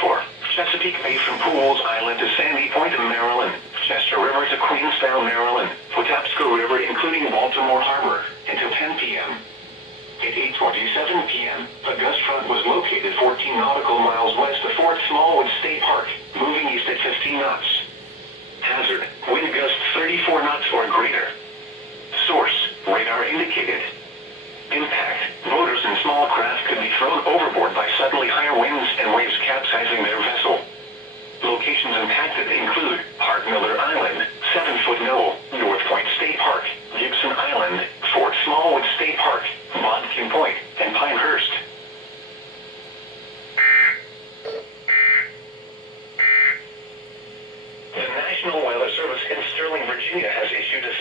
4. Chesapeake Bay from Pools Island to Sandy Point, Maryland. Chester River to Queenstown, Maryland. Patapsco River including Baltimore Harbor until 10 p.m. At 8:27 p.m., a gust front was located 14 nautical miles west of Fort Smallwood State Park, moving east at 15 knots. Hazard, wind gusts 34 knots or greater. Source, radar indicated. Impact, motors and small craft could be thrown overboard by suddenly higher winds and waves capsizing their vessel. Locations impacted include Hart Miller Island, 7 Foot Knoll, North Point State Park, Gibson Island, Fort Smallwood State Park, Bodkin Point, and Pinehurst. The National Weather Service in Sterling, Virginia has issued a